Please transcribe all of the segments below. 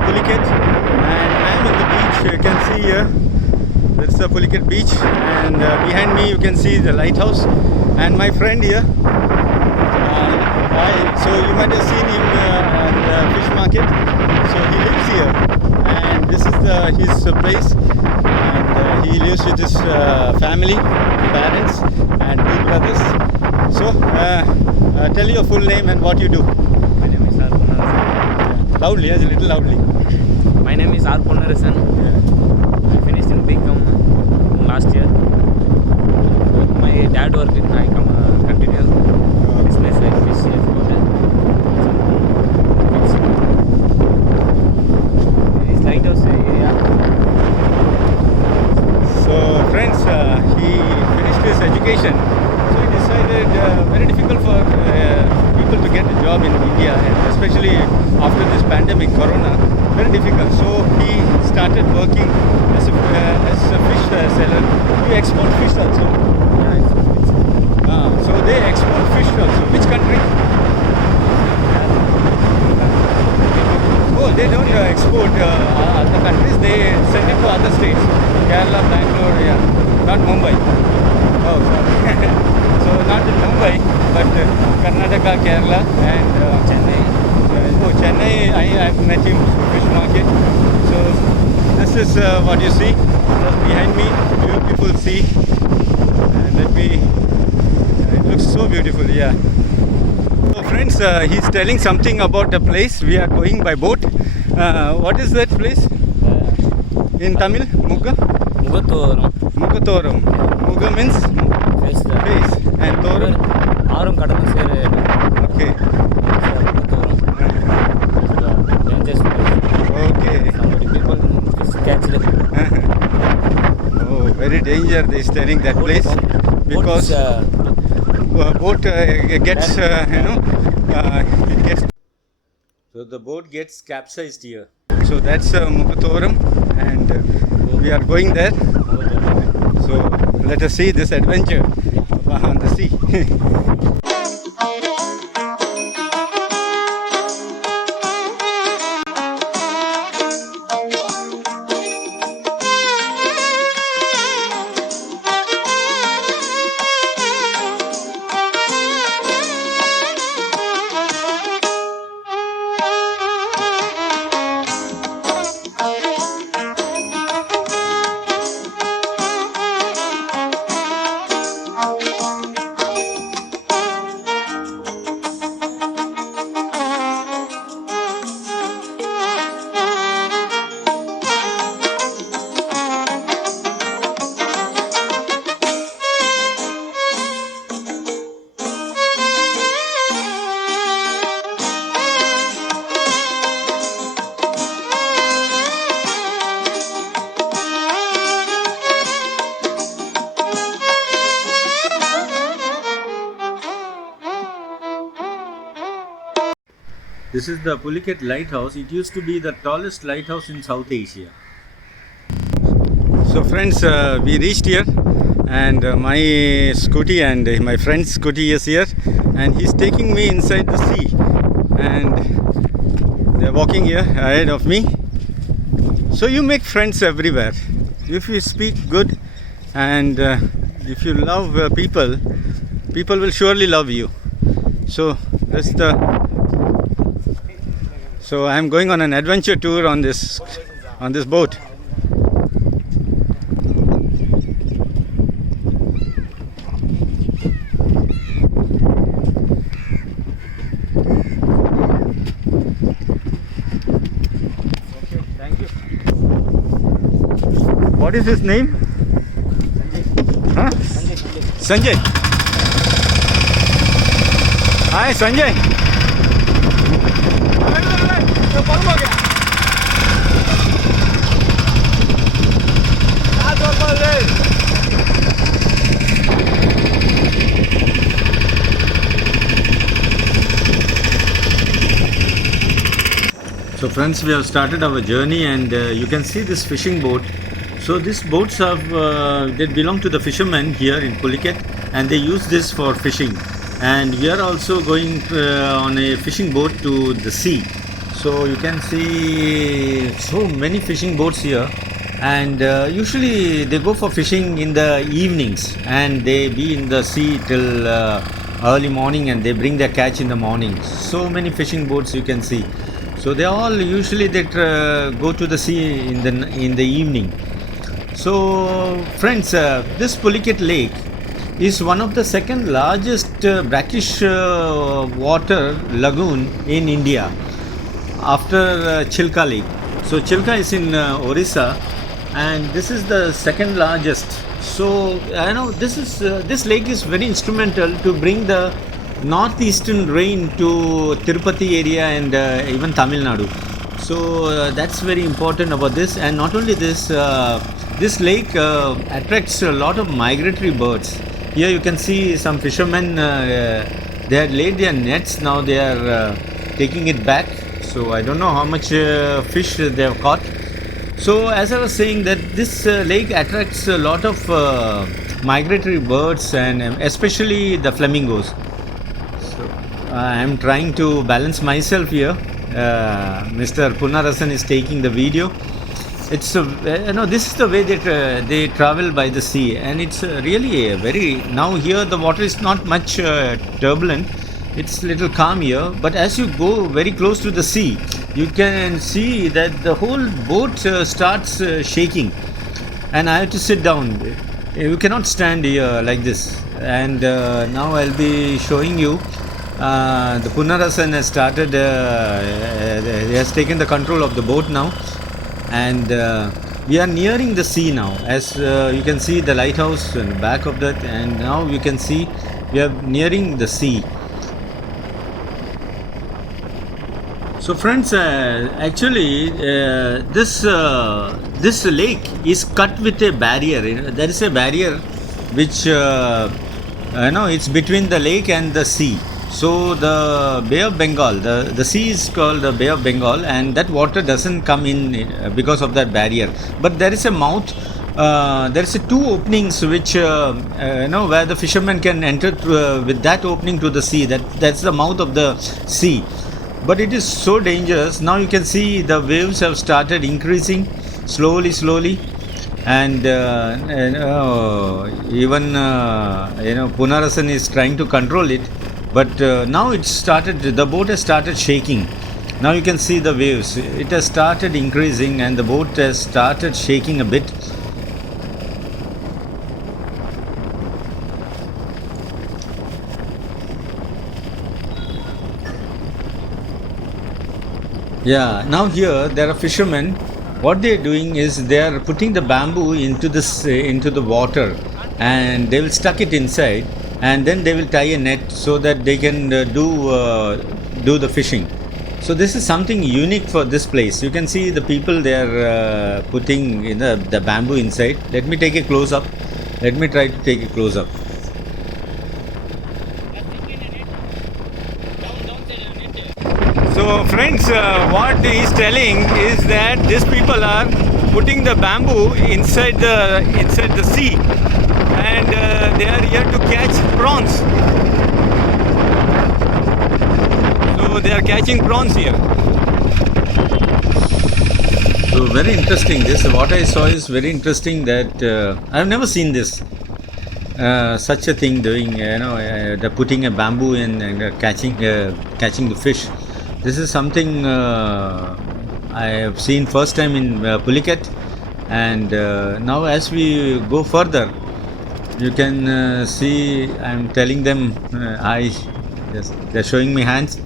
Pulicat, and I am in the beach. You can see here, that's the Pulicat beach, and behind me you can see the lighthouse and my friend here. So you might have seen him at the fish market. So he lives here, and this is his place, and he lives with his family, parents and 2 brothers. So tell your full name and what you do. Loudly, yes, a little loudly. My name is R. Ponarasan. I finished in BCom last year. My dad worked in ICOM continuous business like fish hotel. It's lighthouse area. So friends, he finished his education. So he decided very difficult for people to get a job in India, and especially after this pandemic, Corona, very difficult. So he started working as a fish seller. You export fish also? Yeah, So they export fish also. Which country? Oh, they don't export other countries. They send it to other states. Kerala, Bangalore, yeah. Not Mumbai. Oh, sorry. So not in Mumbai, but Karnataka, Kerala and Chennai. Chennai, I met him fish market. So this is what you see just behind me, beautiful sea. And it looks so beautiful, yeah. So friends, he's telling something about the place. We are going by boat. What is that place? In Tamil? Mugga? Mugatoram. Mugatoram. Mugga means? Face. And Toram? Aram Kadam Sere. Okay. Okay. Somebody people catch them. Oh, very danger. They is telling that place because boat gets it gets. So the boat gets capsized here. So that's Mugatoram, and we are going there. So let us see this adventure on the sea. This is the Pulicat lighthouse. It used to be the tallest lighthouse in South Asia. So friends, we reached here, and my scooty and my friend's scooty is here, and he's taking me inside the sea, and they're walking here ahead of me. So you make friends everywhere if you speak good, and if you love people will surely love you. So that's So I'm going on an adventure tour on this boat. Okay, thank you. What is his name? Huh? Sanjay. Hi, Sanjay. So So friends, we have started our journey, and you can see this fishing boat. So these boats have they belong to the fishermen here in Pulicat, and they use this for fishing. And we are also going on a fishing boat to the sea. So you can see so many fishing boats here, and usually they go for fishing in the evenings, and they be in the sea till early morning, and they bring their catch in the morning. So many fishing boats you can see. So they all usually go to the sea in the evening. So friends, this Pulicat Lake is one of the second largest brackish water lagoon in India after Chilka Lake. So Chilka is in Orissa, and this is the second largest. So I know this lake is very instrumental to bring the northeastern rain to Tirupati area and even Tamil Nadu. So that's very important about this. And not only this, this lake attracts a lot of migratory birds. Here you can see some fishermen, they had laid their nets, now they are taking it back. So I don't know how much fish they have caught. So as I was saying, that this lake attracts a lot of migratory birds, and especially the flamingos. So I am trying to balance myself here. Mr. Punarasan is taking the video. It's this is the way they travel by the sea, and it's really a very, now here the water is not much turbulent. It's little calm here, but as you go very close to the sea, you can see that the whole boat starts shaking, and I have to sit down. You cannot stand here like this. And now I'll be showing you the Punarasan has started, he has taken the control of the boat now, and we are nearing the sea now. As you can see the lighthouse in the back of that, and now you can see we are nearing the sea. So friends, actually this lake is cut with a barrier. There is a barrier which it's between the lake and the sea. So the Bay of Bengal, the sea is called the Bay of Bengal, and that water doesn't come in because of that barrier. But there is a mouth. There is two openings which where the fishermen can enter with that opening to the sea. That's the mouth of the sea. But it is so dangerous. Now you can see the waves have started increasing slowly, and even Punarasan is trying to control it. But now the boat has started shaking. Now you can see the waves. It has started increasing, and the boat has started shaking a bit. Yeah, now here there are fishermen. What they are doing is they are putting the bamboo into the water, and they will stuck it inside, and then they will tie a net so that they can do the fishing. So this is something unique for this place. You can see the people, they are putting the bamboo inside. Let me take a close up. Let me try to take a close up. So friends, what he is telling is that these people are putting the bamboo inside the sea, and they are here to catch prawns. So they are catching prawns here. So very interesting. What I saw is very interesting. That I have never seen this. Such a thing doing. They're putting a bamboo and catching the fish. This is something I have seen first time in Pulicat, and now as we go further, you can see I'm telling them yes, they're showing me hands.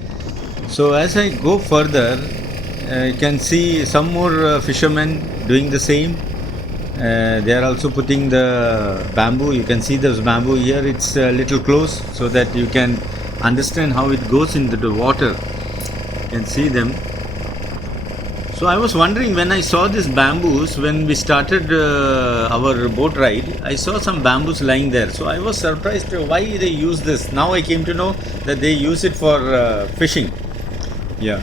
So as I go further, you can see some more fishermen doing the same. They are also putting the bamboo. You can see this bamboo here. It's a little close so that you can understand how it goes into the water. You can see them. So I was wondering, when I saw these bamboos, when we started our boat ride, I saw some bamboos lying there. So I was surprised why they use this. Now I came to know that they use it for fishing. Yeah.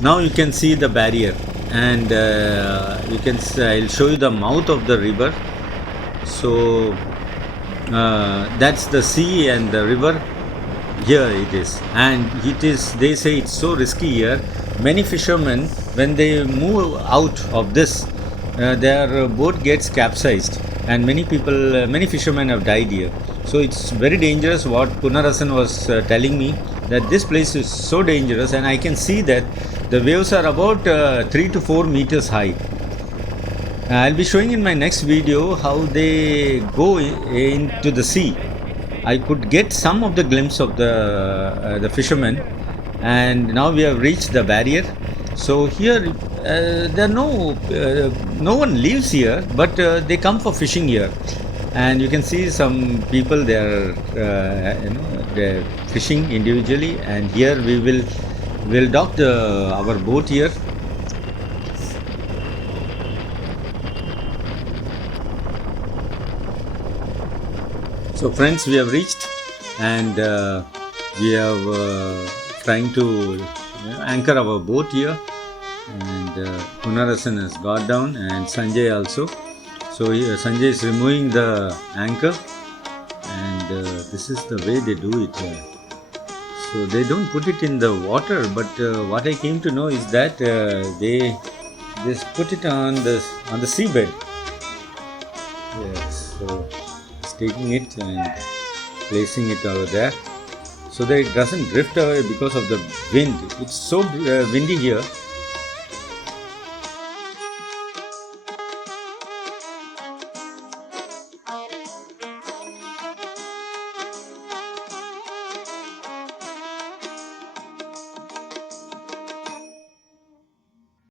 Now you can see the barrier, and I'll show you the mouth of the river. So that's the sea and the river. Here it is, and it is. They say it's so risky here. Many fishermen, when they move out of this, their boat gets capsized, and many people, many fishermen have died here. So it's very dangerous. What Punarasan was telling me, that this place is so dangerous, and I can see that the waves are about 3 to 4 meters high. I'll be showing in my next video how they go into the sea. I could get some of the glimpse of the fishermen, and now we have reached the barrier. So here there are no one lives here, but they come for fishing here, and you can see some people there. They're fishing individually, and here we'll dock our boat here. So friends, we have reached, and we have trying to anchor our boat here, and Punarasan has got down, and Sanjay also. So here Sanjay is removing the anchor, and this is the way they do it. So they don't put it in the water, but what I came to know is that they just put it on the seabed. Yes, so taking it and placing it over there so that it doesn't drift away because of the wind. It's so windy here.